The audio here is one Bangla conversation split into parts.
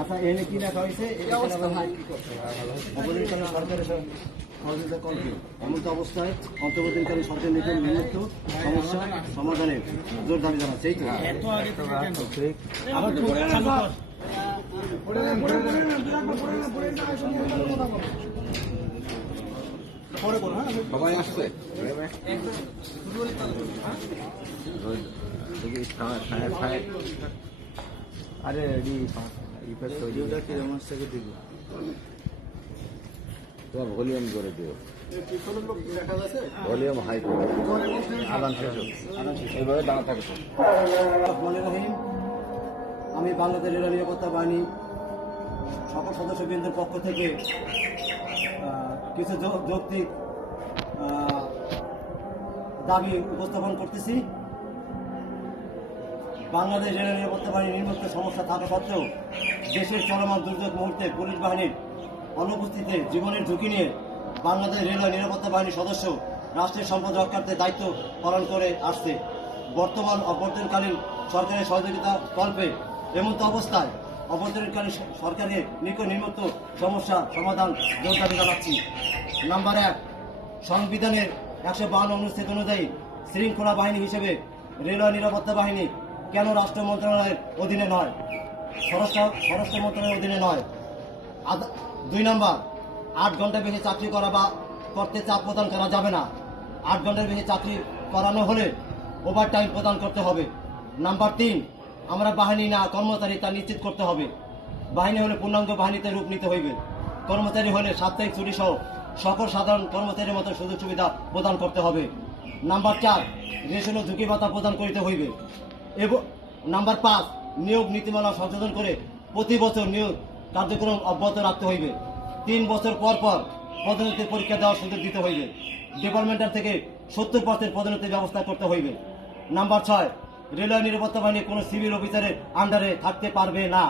আচ্ছা এনে কি লেখা হয়েছে এটা অপরিণীকালীন সরকারের সহ- সহযোগিতা করবে এমন অবস্থায় অন্তর্বর্তীকালীন সরকারের নীতির নিমিত্ত সমস্যা সমাধানে জোর দাবি জানাচ্ছে এই তো সবাই আসছে? আরে তোমার ভলিউম করে দিও। ভলিউম হাই করে আদান শেষ এইভাবে দাঁড়া থাকবে রহমানির রহিম আমি বাংলাদেশ রেল নিরাপত্তা বাহিনী সকল সদস্যবৃন্দের পক্ষ থেকে কিছু যৌক্তিক দাবি উপস্থাপন করতেছি। বাংলাদেশ রেল নিরাপত্তা বাহিনীর নির্মিত সমস্যা থাকা সত্ত্বেও দেশের চলমান দুর্যোগ মুহূর্তে পুলিশ বাহিনীর অনুপস্থিতিতে জীবনের ঝুঁকি নিয়ে বাংলাদেশ রেলওয়ে নিরাপত্তা বাহিনীর সদস্য, রাষ্ট্রের সম্পদ রক্ষার্থে দায়িত্ব পালন করে আসছে। বর্তমান অভ্যন্তরীণকালীন সরকারের সহযোগিতা কল্পে এমন তো অবস্থায় অভ্যন্তরীণকালীন স- সরকারের নিকট সমস্যা সমাধান জোর দাবি জানাচ্ছি। নাম্বার এক, সংবিধানের একশো বাহান্ন অনুচ্ছেদ অনুযায়ী শৃঙ্খলা বাহিনী হিসেবে রেলওয়ে নিরাপত্তা বাহিনী কেন রাষ্ট্র মন্ত্রণালয়ের অধীনে নয়? স্বরাষ্ট্র স্বরাষ্ট্র মন্ত্রণালয়ের অধীনে নয়। দুই নম্বর, আট ঘণ্টা বেশি চাকরি করা বা করতে চাপ প্রদান করা যাবে না। আট ঘণ্টার বেশি চাকরি করানো হলে ওভার টাইম প্রদান করতে হবে। নাম্বার তিন আমরা বাহিনী না, কর্মচারী তা নিশ্চিত করতে হবে। বাহিনী হলে পূর্ণাঙ্গ বাহিনীতে রূপ নিতে হইবে। কর্মচারী হলে সাপ্তাহিক ছুটি সহ সকল সাধারণ কর্মচারীর মতো সুযোগ সুবিধা প্রদান করতে হবে। নাম্বার চার, রেশন ও ঝুঁকি ভাতা প্রদান করিতে হইবে। এবং নাম্বার পাঁচ, নিয়োগ নীতিমালা সংশোধন করে প্রতি বছর নিয়োগ কার্যক্রম অব্যাহত রাখতে হইবে। তিন বছর পর পর পদোন্নতির পরীক্ষা দেওয়ার সুযোগ দিতে হইবে। ডিপার্টমেন্টাল থেকে সত্তর পার্সেন্ট পদোন্নতির ব্যবস্থা করতে হইবে। নাম্বার ছয় রেলওয়ে নিরাপত্তা বাহিনী কোনো সিভিল অফিসারের আন্ডারে থাকতে পারবে না।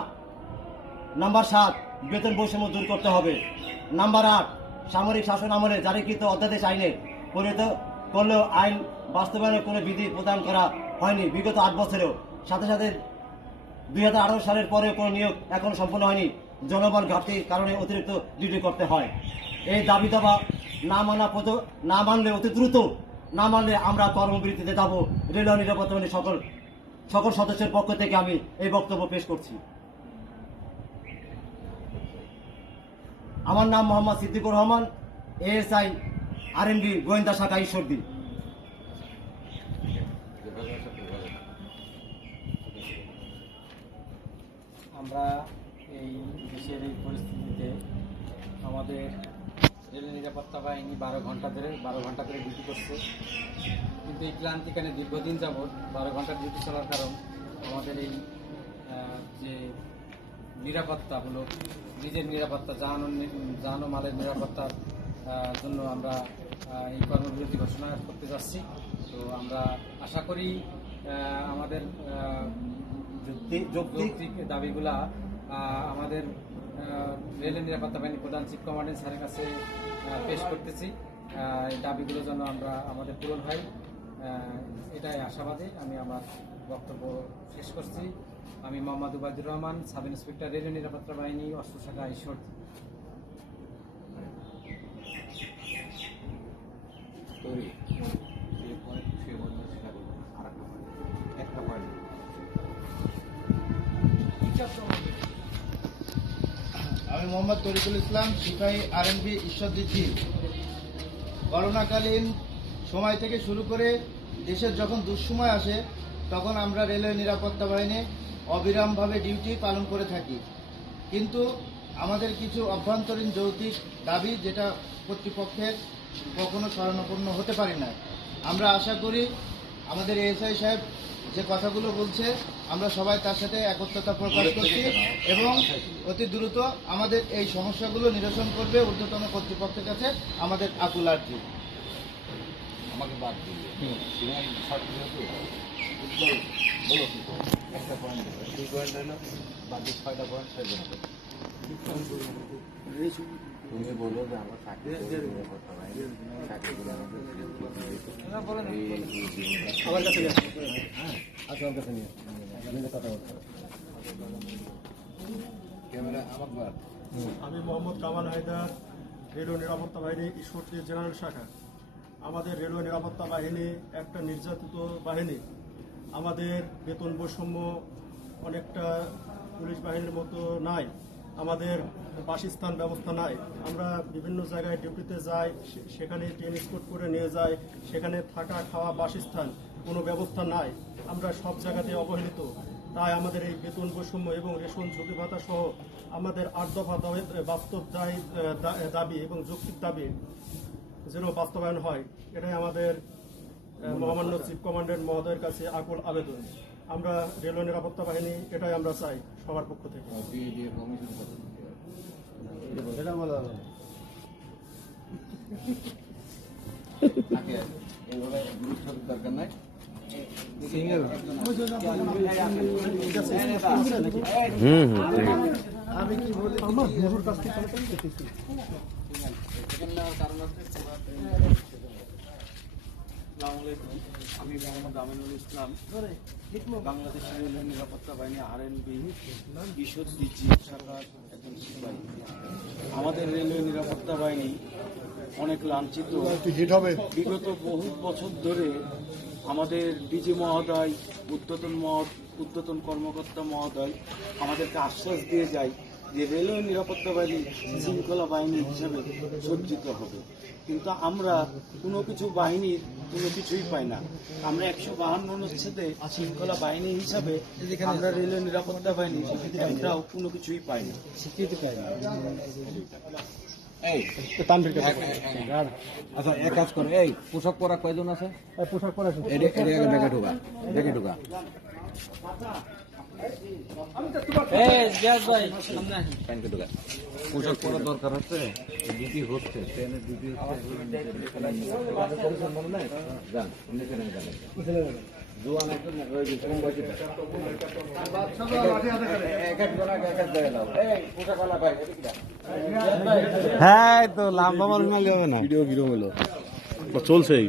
নাম্বার সাত, বেতন বৈষম্য দূর করতে হবে। নাম্বার আট, সামরিক শাসন আমলে জারিকৃত অধ্যাদেশ আইনে পরিণত করলেও আইন বাস্তবায়নের কোনো বিধি প্রদান করা হয়নি। বিগত আট বছরেও। সাথে সাথে দুই সালের পরে কোনো নিয়োগ এখনও সম্পন্ন হয়নি। জনবল ঘাটতির কারণে অতিরিক্ত ডিউটি করতে হয়। এই দাবি দাবা না মানা না মানলে অতি দ্রুত না মানলে আমরা কর্মবিরতিতে যাব। রেলওয়ে নিরাপত্তা বাহিনীর সকল সকল সদস্যের পক্ষ থেকে আমি এই বক্তব্য পেশ করছি। আমার নাম মোহাম্মদ সিদ্দিকুর রহমান, এএসআই আরএনবি গোয়েন্দা শাখা ঈশ্বরদী। আমরা এই দেশের এই পরিস্থিতিতে আমাদের রেল নিরাপত্তা বাহিনী বারো ঘণ্টা ধরে বারো ঘণ্টা ধরে ডিউটি করছে। কিন্তু এই ক্লান্তিকালে দীর্ঘদিন যাবৎ বারো ঘণ্টা ডিউটি চলার কারণ আমাদের এই যে নিরাপত্তামূলক নিজের নিরাপত্তা যান যান ও মালের নিরাপত্তার জন্য আমরা এই কর্মবিরতি ঘোষণা করতে যাচ্ছি। তো আমরা আশা করি আমাদের যৌক্তিক দাবিগুলা আমাদের আহ, রেল নিরাপত্তা বাহিনী প্রধান চিফ কমান্ডেন্ট স্যারের কাছে পেশ করতেছি। এই দাবিগুলো যেন আমরা আমাদের পূরণ হয়। এটাই আশাবাদী। আমি আমার বক্তব্য শেষ করছি। আমি মোহাম্মদ উবায়দুর রহমান সাব ইন্সপেক্টর রেলের নিরাপত্তা বাহিনী অস্ত্র শাখা ঈশ্বর মোহাম্মদ তরিকুল ইসলাম সিপাহী আরএনবি ঈশ্বরদীজি করোনাকালীন সময় থেকে শুরু করে দেশের যখন দুঃসময় আসে, তখন আমরা রেলওয়ে নিরাপত্তা বাহিনী অবিরামভাবে ডিউটি পালন করে থাকি। কিন্তু আমাদের কিছু অভ্যন্তরীণ যৌক্তিক দাবি যেটা কর্তৃপক্ষের কখনো স্মরণাপন্ন হতে পারে না। আমরা আশা করি আমাদের এএসআই সাহেব যে কথাগুলো বলছে আমরা সবাই তার সাথে একত্রতা প্রকাশ করছি এবং অতি দ্রুত আমাদের এই সমস্যাগুলো নিরসন করবে ঊর্ধ্বতন কর্তৃপক্ষের কাছে আমাদের আকুল আর্জি। আমাকে বাদ দিলে। তোমার শর্ট যেহেতু উজ্জ্বল বলো কি একটা পয়েন্ট দুই পয়েন্ট হলো বাকি ছয়টা পয়েন্ট ছয় তুমি বলো যে আমরা চাকরি করে আমাদের আমার কাছে আচ্ছা ক্যামেরা আমার আমি মোহাম্মদ কামাল হায়দার রেলওয়ে নিরাপত্তা বাহিনী ঈশ্বরদী জেনারেল শাখা। আমাদের রেলওয়ে নিরাপত্তা বাহিনী একটা নির্যাতিত বাহিনী। আমাদের বেতন বৈষম্য অনেকটা পুলিশ বাহিনীর মতো নাই। আমাদের বাসস্থান ব্যবস্থা নাই। আমরা বিভিন্ন জায়গায় ডিউটিতে যাই সে- সেখানে ট্রেন স্পট করে নিয়ে যাই সেখানে থাকা খাওয়া বাসস্থান কোনো ব্যবস্থা নাই। আমরা সব জায়গাতে অবহেলিত। তাই আমাদের এই বেতন বৈষম্য এবং রেশন ঝুঁকি ভাতা সহ আমাদের আট দফা বাস্তব দায়ী দা- দাবি এবং যৌক্তিক দাবি যেন বাস্তবায়ন হয়। এটাই আমাদের মহামান্য চিফ কমান্ডেন্ট মহোদয়ের কাছে আকুল আবেদন। আমরা রেলওয়ে নিরাপত্তা বাহিনী এটাই আমরা চাই সবার পক্ষ থাকে। দরকার নাই। আমি কি বলি? আসসালামু আলাইকুম আমি মোহাম্মদ আমিনুল ইসলাম বাংলাদেশ রেলওয়ে নিরাপত্তা বাহিনী আর এন বি চিফ শাখার একজন সিপাহী। আমাদের রেলওয়ে নিরাপত্তা বাহিনী অনেক লাঞ্ছিত। বিগত বহু বছর ধরে আমাদের ডিজি মহোদয় উদ্যতন মহ উদ্যতন কর্মকর্তা মহোদয় আমাদেরকে আশ্বাস দিয়ে যায় যে রেলওয়ে নিরাপত্তা বাহিনী শৃঙ্খলা বাহিনী হিসেবে সজ্জিত হবে। কিন্তু আমরা কোনো কিছু বাহিনীর কোনো কিছুই পাই না। আমরা একশো বাহান্ন অনুচ্ছেদে শৃঙ্খলা বাহিনী হিসাবে আমরা রেলওয়ে নিরাপত্তা বাহিনী একটাও কোনো কিছুই পাই না। স্বীকৃতি পাই না। এই আচ্ছা এক কাজ করে এই পোশাক পরা কয়জন আছে? পোশাক পরা ব্যাগে ঢোকা ব্যাগে ঢোকা। পোশাক পরা দরকার হচ্ছে ডিউটি হচ্ছে ট্রেনের ডিউটি হচ্ছে। হ্যাঁ তো লাম্বা মানুষ না হবে না। ভিডিও কিরম হলো। চলছেই।